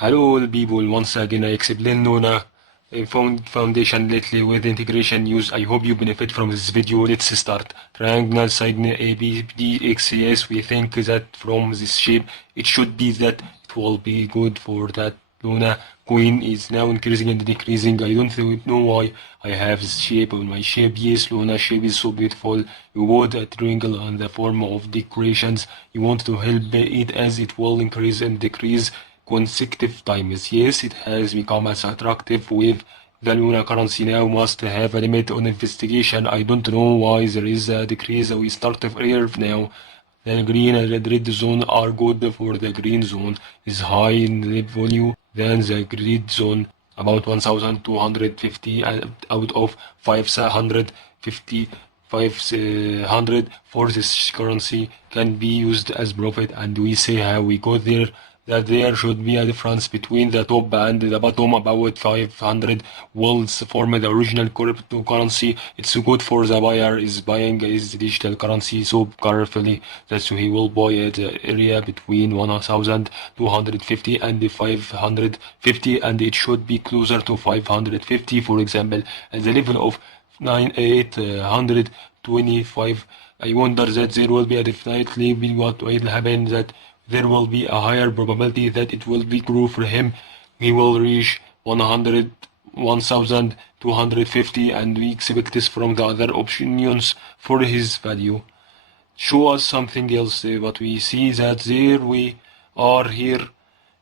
Hello people, once again I explain Luna foundation lately with integration use. I hope you benefit from this video. Let's start. Triangle sign ABDXCS. We think that from this shape it should be that it will be good for that Luna coin is now increasing and decreasing. I don't know why I have this shape on my shape. Yes, Luna shape is so beautiful. You put a triangle on the form of decorations. You want to help it as it will increase and decrease consecutive times. Yes, it has become as attractive with the Luna currency now must have a limit on investigation. I don't know why there is a decrease. We start here now. The green and red zone are good for the green zone is high in the value than the red zone about 1250 out of 550 500 for this currency can be used as profit, and we say how we got there, that there should be a difference between the top and the bottom about 500 will form the original cryptocurrency. It's good for the buyer is buying his digital currency so carefully that he will buy at the area between 1250 and 550, and it should be closer to 550, for example, at the level of 825. I wonder that there will be a definitely be what will happen, that there will be a higher probability that it will be grow for him. He will reach 1250, and we expect this from the other options for his value. Show us something else, but we see that there we are here,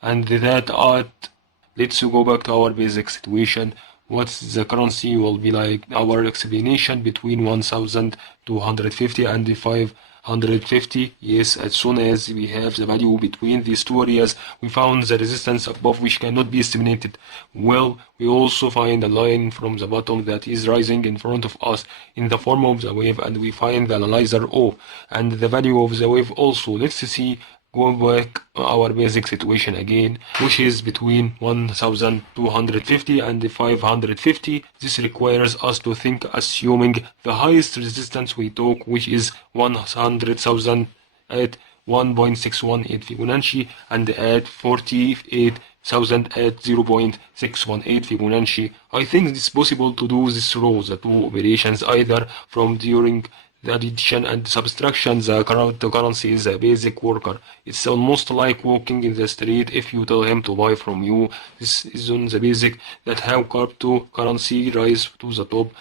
and that at let's go back to our basic situation. What the currency will be like, our explanation between 1250 and 550. Yes, as soon as we have the value between these two areas, we found the resistance above which cannot be estimated. Well, we also find a line from the bottom that is rising in front of us in the form of the wave, and we find the analyzer O and the value of the wave also. Let's see. Go back our basic situation again, which is between 1250 and 550. This requires us to think assuming the highest resistance we took, which is 100,000 at 1.618 Fibonacci, and at 48,000 at 0.618 Fibonacci. I think it's possible to do this through the two operations, either from during the addition and subtraction. The currency is a basic worker. It's almost like walking in the street. If you tell him to buy from you, this is on the basic that how cryptocurrency rise to the top,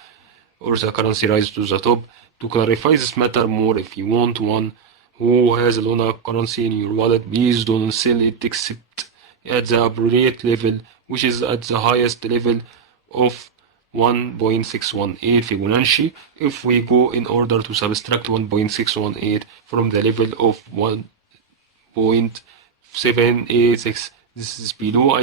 or the currency rise to the top. To clarify this matter more, if you want one who has a Luna currency in your wallet, please don't sell it except at the appropriate level, which is at the highest level of 1.618 Fibonacci. If we go in order to subtract 1.618 from the level of 1.786, this is below,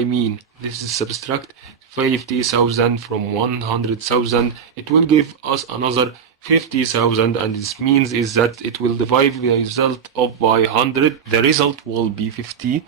this is subtract 50,000 from 100,000, it will give us another 50,000, and this means is that it will divide the result of by 100. The result will be 50.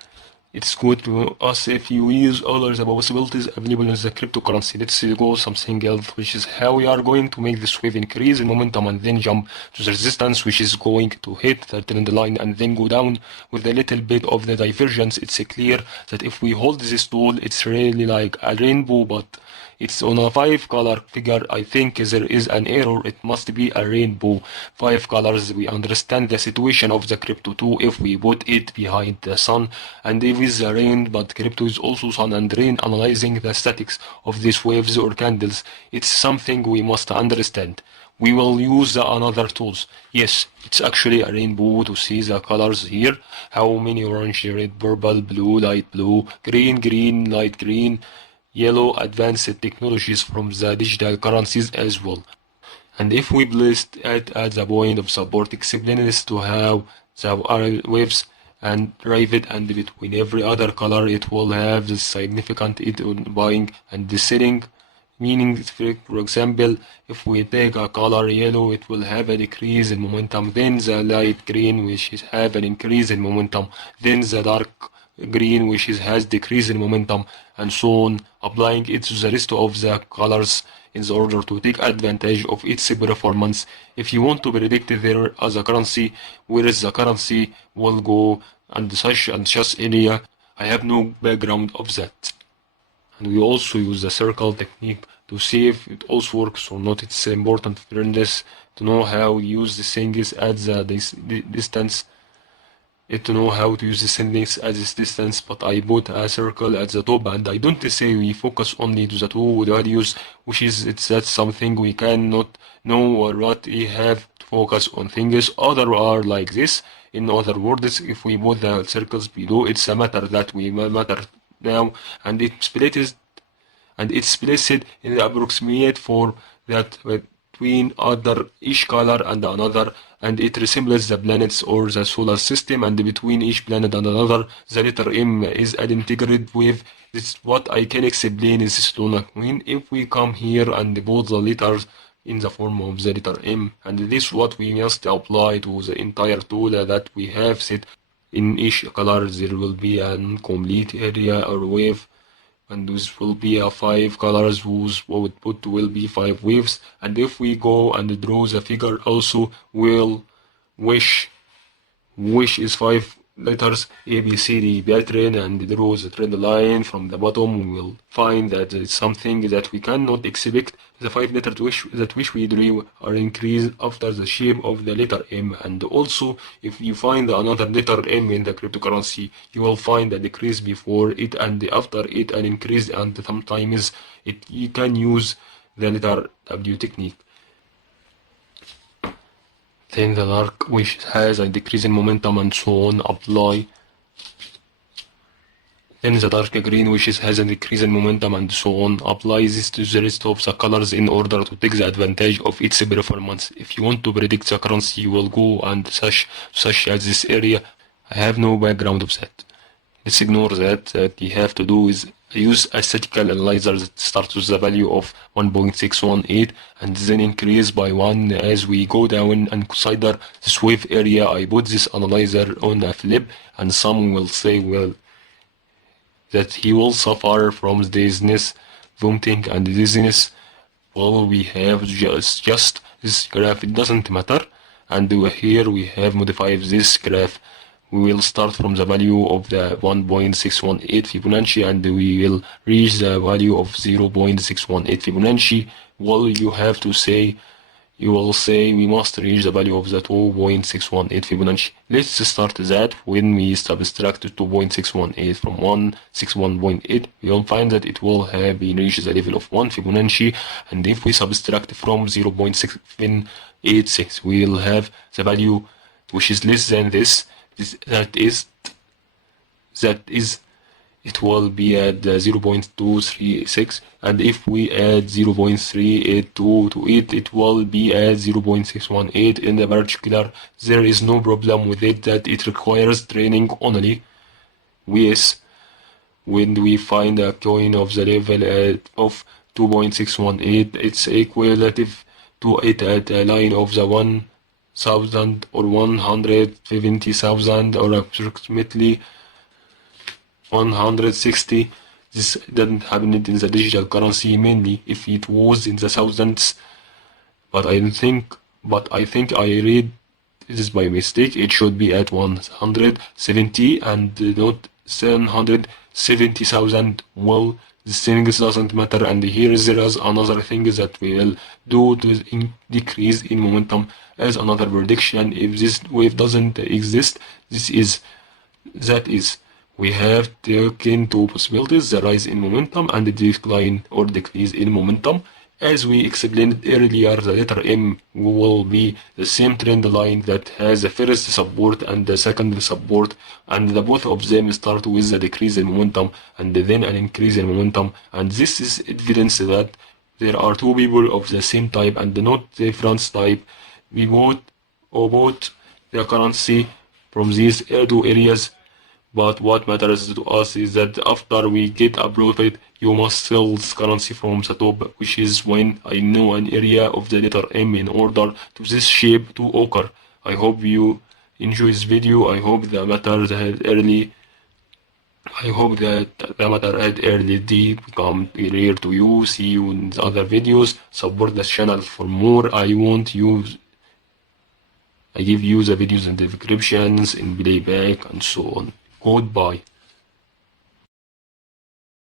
It's good to us if you use all of the possibilities available in the cryptocurrency. Let's go something else, which is how we are going to make this wave increase in momentum and then jump to the resistance, which is going to hit the trend line and then go down with a little bit of the divergence. It's clear that if we hold this tool, it's really like a rainbow, but it's on a 5-color figure. I think there is an error. It must be a rainbow. 5 colors. We understand the situation of the crypto too if we put it behind the sun, and if it's the rain, but crypto is also sun and rain. Analyzing the statics of these waves or candles, it's something we must understand. We will use the another tools. Yes, it's actually a rainbow to see the colors here. How many? Orange, red, purple, blue, light blue, green, green, light green, yellow. Advanced technologies from the digital currencies as well. And if we placed it at the point of support, explain this to how the waves and drive it, and between every other color it will have this significant it on buying and the selling. Meaning, for example, if we take a color yellow, it will have a decrease in momentum, then the light green, which is have an increase in momentum, then the dark green, which has decrease in momentum, and so on, applying it to the rest of the colors in order to take advantage of its performance. If you want to predict there as a currency, where is the currency will go and such area, I have no background of that. And we also use the circle technique to see if it also works or not. It's important to learn this, to know how to use the things at the distance, to know how to use the things at this distance. But I put a circle at the top, and I don't say we focus only to the two values, which is that's something we cannot know or what we have to focus on things. Other are like this. In other words, if we put the circles below, it's a matter that we matter now, and it's placed in the approximate for that between other each color and another, and it resembles the planets or the solar system, and between each planet and another the letter M is an integrated wave. This is what I can explain is this Luna Queen. If we come here and put the letters in the form of the letter M, and this is what we must apply to the entire tool that we have set. In each color there will be an complete area or wave, and this will be a 5 colors whose output will be 5 waves. And if we go and draw the figure also, will wish is 5 letters A B C D pattern, and draw the trend line from the bottom. We will find that it's something that we cannot expect. The 5 letters which we drew are increased after the shape of the letter M. And also, if you find another letter M in the cryptocurrency, you will find a decrease before it and after it an increase, and sometimes you can use the letter W technique. Then the dark, which has a decrease in momentum and so on, apply. Then the dark green, which has a decrease in momentum and so on, apply this to the rest of the colors in order to take the advantage of its performance. If you want to predict the currency, you will go and search at this area. I have no background of that. Let's ignore that. What you have to do is use a statistical analyzer that starts with the value of 1.618 and then increase by 1 as we go down and consider this wave area. I put this analyzer on a flip, and some will say, well, that he will suffer from dizziness, vomiting, and dizziness. Well, we have just this graph, it doesn't matter. And here we have modified this graph. We will start from the value of the 1.618 Fibonacci, and we will reach the value of 0.618 Fibonacci. Well, you will say we must reach the value of the 2.618 Fibonacci. Let's start that. When we subtract 2.618 from 161.8, we will find that it will have reached the level of 1 Fibonacci. And if we subtract from 0.786, we will have the value which is less than this. That is, it will be at 0.236, and if we add 0.382 to it, it will be at 0.618. In the particular, there is no problem with it, that it requires training only. Yes, when we find a coin of the level of 2.618, it's equivalent to it at a line of the 1,000 or 170,000 or approximately 160. This doesn't happen in the digital currency, mainly if it was in the thousands. But I think I read this by mistake. It should be at 170 and not 770,000. Well, this thing doesn't matter. And here there is another thing that will do to decrease in momentum as another prediction. If this wave doesn't exist, that is, we have taken two possibilities: the rise in momentum and the decline or decrease in momentum. As we explained earlier, the letter M will be the same trend line that has the first support and the second support, and the both of them start with a decrease in momentum and then an increase in momentum. And this is evidence that there are two people of the same type and not different type. We bought the currency from these two areas. But what matters to us is that after we get a profit, you must sell this currency from the top, which is when I know an area of the letter M in order to this shape to occur. I hope you enjoy this video. I hope the matter had early become clear to you. See you in the other videos. Support the channel for more. I give you the videos in the descriptions, in playback, and so on. Goodbye.